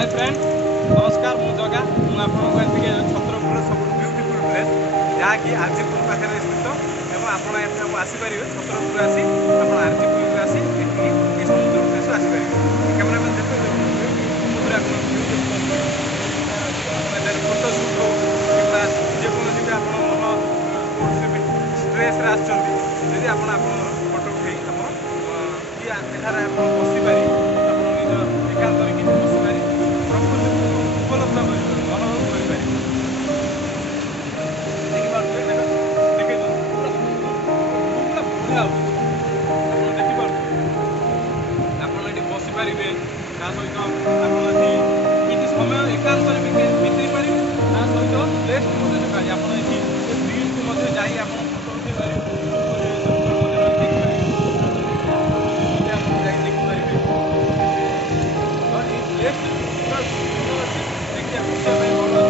hi friend नमस्कार मु जगा मुझे छत्रपुर सब ब्यूटीफुल प्लेस जहाँकि आरजीपुर पाखे स्थित एवं आप आसपारे छत्रपुर आसी आप आरजीपुर को आसी समुद्र प्लेस आसपारे कैमेरामैन देखते समुद्र फोटो सुट हो कि जेकोसी भी आप मन स्ट्रेस आसती आप फोटो उठे एठार आप बसपारे निज एकांत बसपारे प्रकृति उपलब्ध अनुभव करें बसपारे ता सहित आपड़ी समय एकांत बीतई पारे ता सहित रेस्ट जगह आप ब्रिज को जा फोटो उठे पारे देखिए